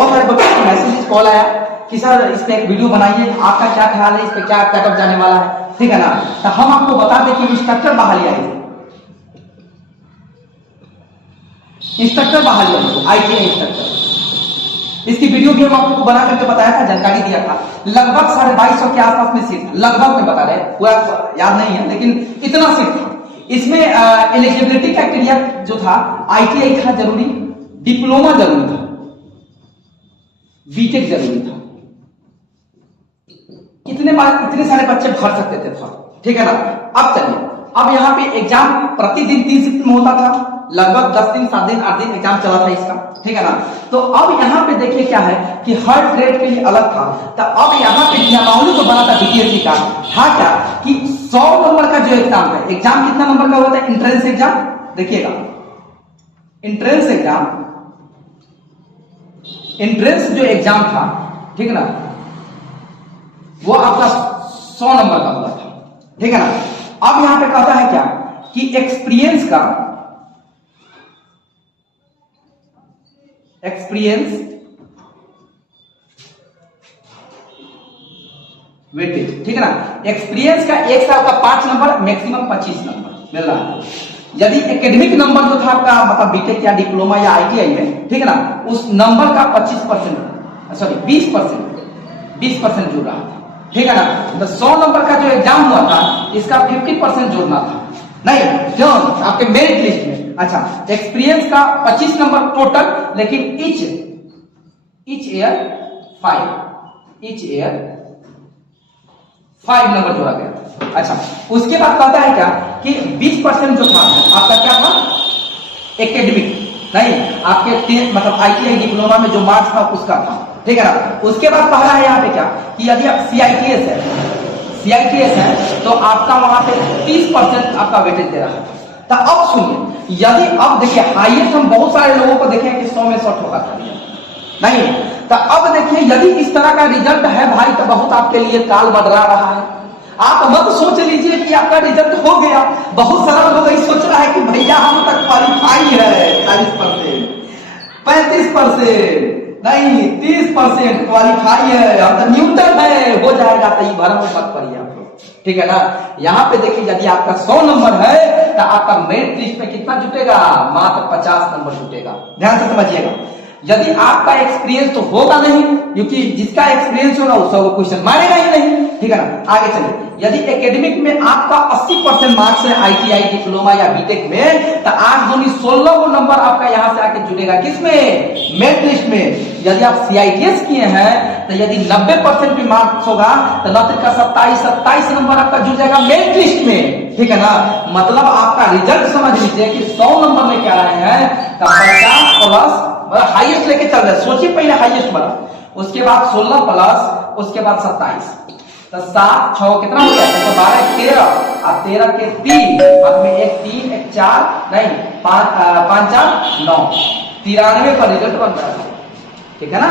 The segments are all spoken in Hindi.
बहुत सारे बच्चों को मैसेज कॉल आया कि सर इस पे एक वीडियो बनाइए, आपका क्या ख्याल है, इस पे क्या पैकअप जाने वाला है, ठीक है ना। तो हम आपको बता दें कि इंस्ट्रक्टर बहाली आई थी, इंस्ट्रक्टर बहाली आई, आईटीआई इंस्ट्रक्टर। इसकी वीडियो भी हम आपको बना करके बताया था, जानकारी दिया था। लगभग 2250 के आसपास में सीट था, लगभग में बता रहे, पूरा याद नहीं है लेकिन इतना सीट था। इसमें एलिजिबिलिटी क्राइटेरिया जो था, आईटीआई था जरूरी, डिप्लोमा जरूरी था, बीटेक जरूरी था। इतने सारे बच्चे भर सकते थे फॉर्म, ठीक है ना। अब चलिए, अब यहाँ पे एग्जाम प्रतिदिन 3 शिफ्ट में होता था, लगभग 10 दिन 7 दिन 8 दिन एग्जाम चला था इसका, ठीक है ना। तो अब यहाँ पे देखिए क्या है कि हर ग्रेड के लिए अलग था। तो अब यहाँ पे नियमावली जो बना था बीपीएससी का था क्या कि 100 नंबर का जो एग्जाम है, एग्जाम कितना नंबर का होता है, एंट्रेंस एग्जाम, देखिएगा एंट्रेंस एग्जाम, एंट्रेंस जो एग्जाम था, ठीक है ना, वो आपका 100 नंबर का हुआ था, ठीक है ना। अब यहां पे कहता है क्या कि एक्सपीरियंस वेटेज, ठीक है ना। एक्सपीरियंस का एक साल का 5 नंबर, मैक्सिमम 25 नंबर मिल रहा है। यदि एकेडमिक नंबर जो था आपका, मतलब बीटेक या डिप्लोमा या आईटीआई में, ठीक है ना, उस नंबर का 25%, सॉरी 20% जुड़ रहा था, ठीक है ना। तो 100 नंबर का जो एग्जाम हुआ था, इसका 50% जोड़ना था, नहीं क्यों, आपके मेरिट लिस्ट में। अच्छा, एक्सपीरियंस का 25 नंबर टोटल, लेकिन ईच ईयर 5 नंबर जोड़ा गया। अच्छा, उसके बाद कहता है क्या कि 20% जो था आपका क्या था, एकेडमिक, नहीं आपके मतलब आईटीआई डिप्लोमा में जो मार्क्स था उसका था, ठीक है ना। उसके बाद कह रहा है यहाँ पे क्या कि यदि आप सीआईटीएस है तो आपका वहां पे 30% आपका वेटेज दे रहा है। तो अब सुनिए, यदि अब देखिए हाईएस्ट हम बहुत सारे लोगों को देखें कि 100 में 100 ठोका था, नहीं। तो अब देखिए, यदि इस तरह का रिजल्ट है भाई, तो बहुत आपके लिए काल मंडरा रहा है। आप मत सोच लीजिए कि आपका रिजल्ट हो गया। बहुत सारा लोग यही सोच रहा है कि भैया हम तक क्वालिफाई है, 40%, 35%, नहीं 30% क्वालिफाई है, हम तो न्यूटन है, हो जाएगा। तो ये भरम मत पड़िए आप लोग, ठीक है ना। यहाँ पे देखिए, यदि आपका 100 नंबर है तो आपका मेरिट लिस्ट में कितना जुटेगा, मात्र 50 नंबर जुटेगा। ध्यान से समझिएगा। यदि आपका एक्सपीरियंस तो होगा नहीं, क्योंकि जिसका एक्सपीरियंस होगा उसको क्वेश्चन मारेगा ही नहीं, ठीक है ना। आगे चलिए, यदि एकेडमिक में आपका 80% मार्क्स है आईटीआई डिप्लोमा या बीटेक में, तो 8 दूनी 16 को नंबर आपका यहां से आके जुड़ेगा, किसमें, मेरिट लिस्ट में। यदि आप सीआईटीएस किए हैं तो यदि 90% भी मार्क्स होगा तो 9 का 27 नंबर आपका जुड़ जाएगा मेरिट लिस्ट में, ठीक है ना। मतलब आपका रिजल्ट समझ लीजिए कि 100 नंबर लेके आ रहे हैं, 50 प्लस हाईएस्ट लेके चल रहे हैं। सोचिए पहले हाईएस्ट वाला, उसके बाद 16 प्लस, उसके बाद 27, तो 7 6 कितना हो गया, तो 12 13, और 13 के 3 अब में 1 3 1 4 नहीं 5 5 4 9, 93 का रिजल्ट बन रहा है, ठीक है ना।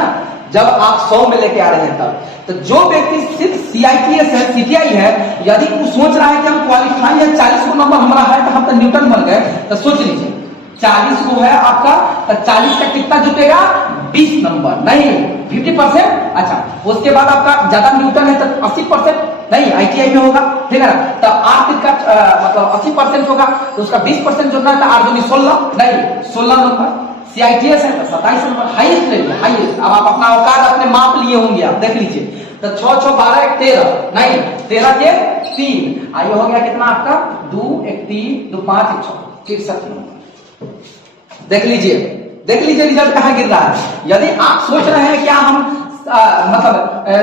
जब आप 100 में लेके आ रहे हैं तब, तो जो व्यक्ति सिर्फ सीआईटीएस है, सीटीआई है, यदि वो सोच रहा है कि हम क्वालिफाई है, 40 को नंबर हमारा है तो हम तो न्यूटन बन गए, तो सोच लीजिए 40 को है आपका, तो 40 का कितना जुटेगा, 20 नंबर, नहीं 50%। अच्छा, उसके बाद आपका ज्यादा न्यूटन है तो 80%, नहीं आईटीआई में होगा, ठीक है ना। तो आप इसका मतलब 80% होगा, तो उसका 20% जोड़ना है, तो 8 दूनी 16, नहीं 16 नंबर। सीआईटीएस है तो 27 नंबर, हाईएस्ट ले लीजिए, हाईएस्ट। अब आप अपना औकात अपने माप लिए होंगे, आप देख लीजिए। तो 6 6 12 1 13, नहीं 13 के 3, आइए हो गया कितना आपका, 2 1 3 2 5 1 6, 63 नंबर। देख लीजिए रिजल्ट कहां गिर रहा है। यदि आप सोच रहे हैं क्या हम मतलब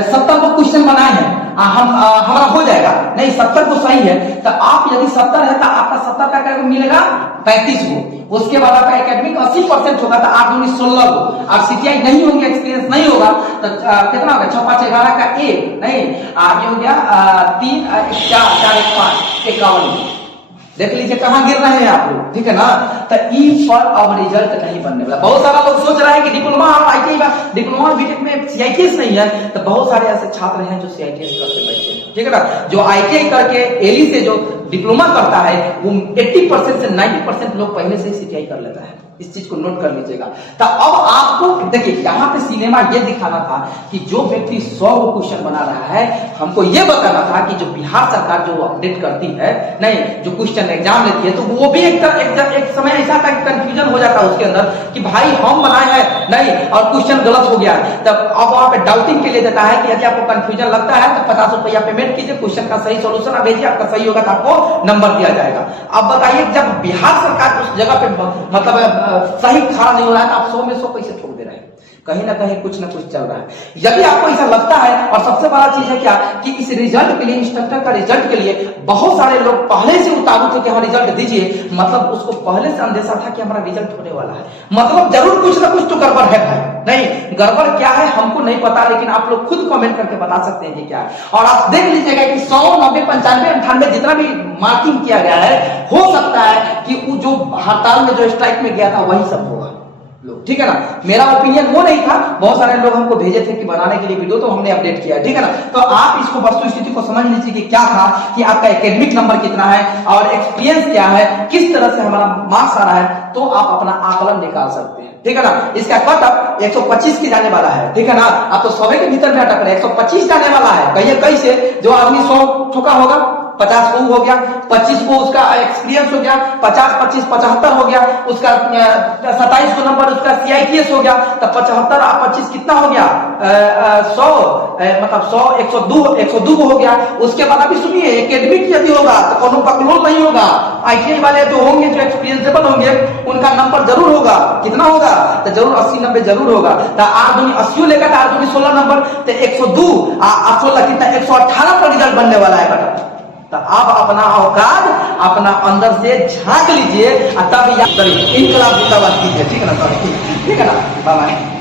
70 को क्वेश्चन बनाए हैं, हमारा हो जाएगा, नहीं 70 को सही है, तो आप यदि 70 है तो आपका 70 का क्या मिलेगा, 35 को। उसके बाद आपका एकेडमिक 80% होगा, तो 8 दूनी 16 को। आप सीटीआई नहीं होंगे, एक्सपीरियंस नहीं होगा, तो कितना होगा, 6 5 11 का 1, नहीं आगे हो गया 3 4 4 1 5 51। देख लीजिए कहां गिर रहे हैं आप लोग, ठीक है ना। तो ई पर अब रिजल्ट नहीं बनने वाला। बहुत सारा लोग सोच रहा है कि डिप्लोमा और आईटीआई, डिप्लोमा बीटेक में सीआईटीएस नहीं है, तो बहुत सारे ऐसे छात्र हैं जो सीआईटीएस करके बैठे हैं, ठीक है ना। जो आईटीआई करके एली से जो डिप्लोमा करता है, वो 80% से 90% लोग पहले से सीटीआई कर लेता है। इस चीज को नोट कर लीजिएगा। तो अब आपको देखिए यहाँ पे सिनेमा ये दिखाना था कि जो व्यक्ति 100 क्वेश्चन बना रहा है, हमको ये बताना था कि जो बिहार सरकार जो अपडेट करती है, नहीं जो क्वेश्चन एग्जाम लेती है, तो वो भी एक समय ऐसा था कि कंफ्यूजन हो जाता है उसके अंदर कि भाई हम बनाए हैं नहीं और क्वेश्चन गलत हो गया है। तब अब वहां पे डाउटिंग के लिए देता है कि यदि आपको कंफ्यूजन लगता है तो 50 रुपया पेमेंट कीजिए, क्वेश्चन का सही सोल्यूशन आप भेजिए, आपका सही होगा तो आपको नंबर दिया जाएगा। अब बताइए जब बिहार सरकार उस जगह पे मतलब सही खड़ा नहीं हो रहा है तो आप 100 में 100 कैसे ठोक दे रहे हैं? कहीं ना कहीं कुछ ना कुछ चल रहा है। यदि आपको ऐसा लगता है, और सबसे बड़ा चीज है क्या कि इस रिजल्ट के लिए, इंस्ट्रक्टर का रिजल्ट के लिए बहुत सारे लोग पहले से उतारू थे कि हाँ रिजल्ट दीजिए, मतलब उसको पहले से अंदेशा था कि हमारा रिजल्ट होने वाला है, मतलब जरूर कुछ ना कुछ तो गड़बड़ है भाई। नहीं गड़बड़ क्या है हमको नहीं पता, लेकिन आप लोग खुद कमेंट करके बता सकते हैं कि क्या है। और आप देख लीजिएगा कि 100, 90, 95, 98 जितना भी मार्किंग किया गया है, हो सकता है कि वो जो हड़ताल में जो स्ट्राइक में गया था वही सब होगा लोग, ठीक है ना। मेरा ओपिनियन वो नहीं था, बहुत सारे लोग हमको भेजे थे कि बनाने के लिए वीडियो, तो हमने अपडेट किया, ठीक है ना। तो आप इसको वस्तु स्थिति को समझ लीजिए कि क्या था कि आपका एकेडमिक नंबर कितना है और एक्सपीरियंस क्या है, किस तरह से हमारा मार्क्स आ रहा है, तो आप अपना आकलन निकाल सकते हैं, ठीक है ना। इसका कट ऑफ 125 की जाने वाला है, ठीक है ना। आप तो 100 के भीतर में अटक रहे, 125 जाने वाला है। कहिए कैसे? जो आदमी 100 ठोका होगा, 50 को हो गया, 25 को उसका एक्सपीरियंस हो गया, 50, 25, 75 हो गया, उसका 27 को नंबर उसका CITS हो गया, तब 75 और 25 कितना हो गया? 100 मतलब 100, 102 हो गया। उसके बाद अभी सुनिए एकेडमिक यदि होगा तो कोनो बकलोल नहीं होगा। ITI वाले जो होंगे, जो एक्सपीरियंसेबल होंगे, उनका नंबर जरूर होगा। कितना होगा? तो जरूर 80, 90 जरूर होगा। तो 8 लेगा तो 8 16 नंबर, तो 102 और 16 कितना 118 पर रिजल्ट बनने वाला है बेटा। तो आप अपना औकात अपना अंदर से झांक लीजिए और तब याद करिए, इनकलाब जिंदाबाद कीजिए, ठीक है ना। ठीक है ना, बाय बाय।